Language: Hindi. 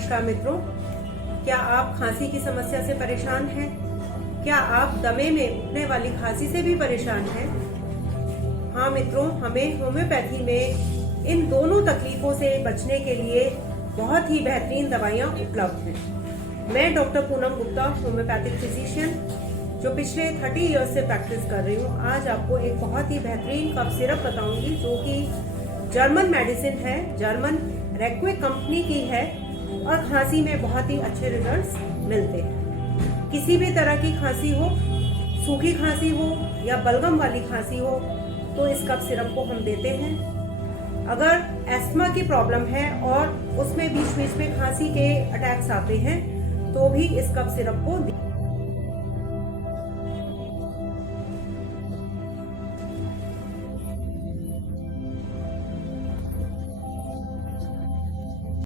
नमस्कार मित्रों, क्या आप खांसी की समस्या से परेशान हैं? क्या आप दमे में उठने वाली खांसी से भी परेशान हैं? हाँ मित्रों, हमें होम्योपैथी में इन दोनों तकलीफों से बचने के लिए बहुत ही बेहतरीन दवाइयाँ उपलब्ध हैं। मैं doctor Poonam Gupta, homeopathic physician, जो पिछले 30 इयर्स से प्रैक्टिस कर रही हूँ, आज आपको एक बहुत ही बेहतरीन कफ सिरप बताऊंगी जो कि जर्मन मेडिसिन है, जर्मन रेक्वे कंपनी की है और खांसी में बहुत ही अच्छे रिजल्ट्स मिलते हैं। किसी भी तरह की खांसी हो, सूखी खांसी हो या बलगम वाली खांसी हो, तो इस कफ सिरप को हम देते हैं। अगर एस्थमा की प्रॉब्लम है और उसमें बीच बीच में खांसी के अटैक्स आते हैं, तो भी इस कफ सिरप को